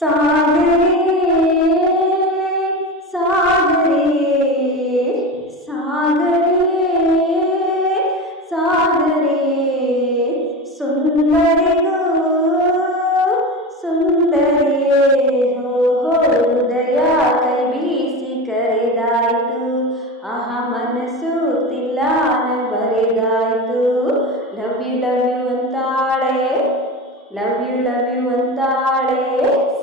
ಸಾಗರೇ ಸಾಗರೇ ಸಾಗರೇ ಸಾಗರೇ ಸುಂದರಿಗೂ ಸುಂದರಿಯೇ ಹೃದಯ ಕೈ ಬೀಸಿ ಕರೆದಾಯ್ತು ಮನಸ್ಸು ತಿಲ್ಲಾನ ಬರೆದಾಯ್ತು ಲವ್ ಯು ಅಂತಾಳೆ ಲವ್ ಯು ಅಂತಾಳೆ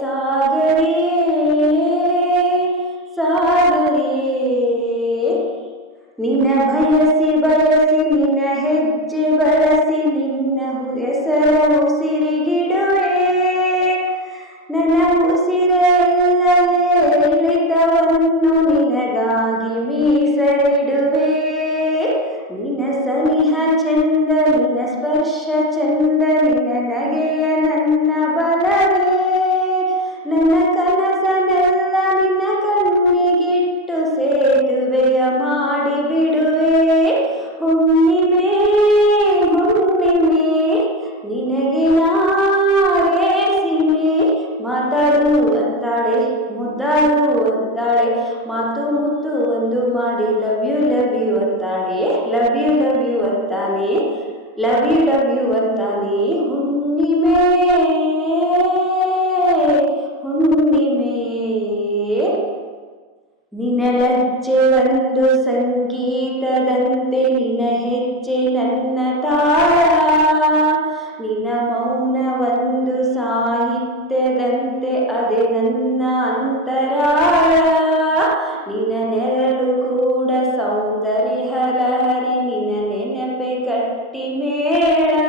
ಸಾಗರೇ ಸಾಗರೇ ನಿನ್ನ ಬಯಸಿ ಬಯಸಿ ನಿನ್ನ ಹೆಜ್ಜೆ ಬಳಸಿ ನಿನ್ನ ಹೆಸರು ಉಸಿರಿಗಿಡುವೆ ನನ್ನ ಉಸಿರೆಲ್ಲವನ್ನು ನಿನಗಾಗಿ ಮೀಸಲಿಡುವೆ ನಿನ್ನ ಸನಿಹ ಚಂದ ನಿನ್ನ ಸ್ಪರ್ಶ ಚಂದ ನಿನ್ನ ನಗೆಯ ನನ್ನ ಬಲವೇ ನನ್ನ ಕನಸನೆಲ್ಲ ನಿನ್ನ ಕಣ್ಣಿಗಿಟ್ಟು ಸೇತುವೆಯ ಮಾಡಿಬಿಡುವೆ ಹುಣ್ಣಿಮೆ ಹುಣ್ಣಿಮೆ ನಿನಗೆ ನಾರೇಸಿಮೆ ಮಾತಾಡು ಅಂತಾಳೆ ಮುದ್ದಾಡು ಅಂತಾಳೆ ಮಾತು ಮುತ್ತು ಒಂದು ಮಾಡಿ ಲವ್ ಯು ಅಂತಾಳೆ ಲವ್ ಯು ಅಂತಾನೆ ಲವ್ ಯು ಅಂತಾನೆ ಹುಣ್ಣಿಮೆ ಹುಣ್ಣಿಮೆ ನಿನ್ನ ಲಜ್ಜೆ ಒಂದು ಸಂಗೀತದಂತೆ ನಿನ್ನ ಹೆಜ್ಜೆ ನನ್ನ ತಾಳ ನಿನ್ನ ಮೌನ ಒಂದು ಸಾಹಿತ್ಯದಂತೆ ಅದೇ ನನ್ನ ಅಂತರಾಳ ನಿನ್ನ ನೆರಳು ಕೂಡ ಸೌಂದರ್ಯ ಹರಹರಿ ನಿನ್ನ ನೆನಪೆ ಗಟ್ಟಿ ಮೇಳ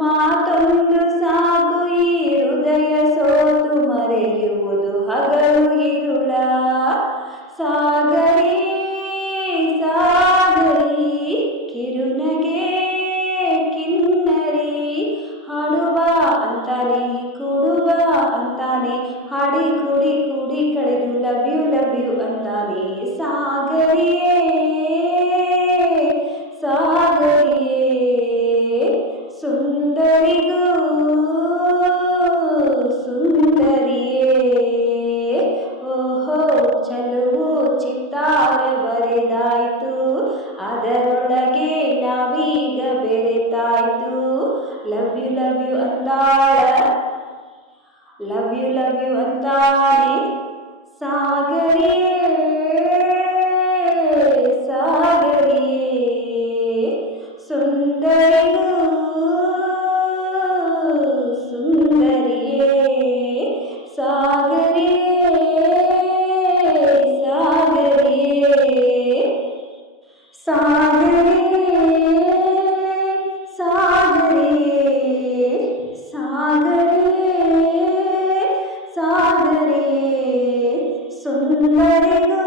ಮಾತೊಂದು ಸಾಕು ಈ ಹೃದಯ ಸೋತು ಮರೆಯುವುದು ಹಗಲು ಇರುಳ ಸಾಗರೇ ಸಾಗರಿ ಕಿರುನಗೆ ಕಿನ್ನರಿ ಹಾಡುವ ಅಂತಾನೆ ಕೊಡುವ ಅಂತಾನೆ ಹಾಡಿ ಕುಡಿ ಕುಡಿ ಕಳೆದು ಲವ್ ಯು ಅಂತಾನೆ ಸಾಗರಿಯೇ ಸಾಗರಿಯೇ ಸುಂದರಿಗೂ ಸುಂದರಿಯೇ ಚಲುವು ಚಿತ್ತಾರ ಬರೆದಾಯ್ತು ಅದರೊಳಗೆ ನಾವೀಗ ಬೆರೆತಾಯ್ತು ಲವ್ ಯು ಅಂತಾಳ ಲವ್ ಯು ಅಂತಾನೆ ಸಾಗರೇ ಸಾಗರಿಯೇ ಸುಂದರಿಗೂ ಸುಂದರಿಯೇ ಸಾಗರೇ ಸಾಗರೇ ಸಾಗರೇ ಸಾಗರೇ ಸಾಗರೇ ಸುಂದರಿಗೂ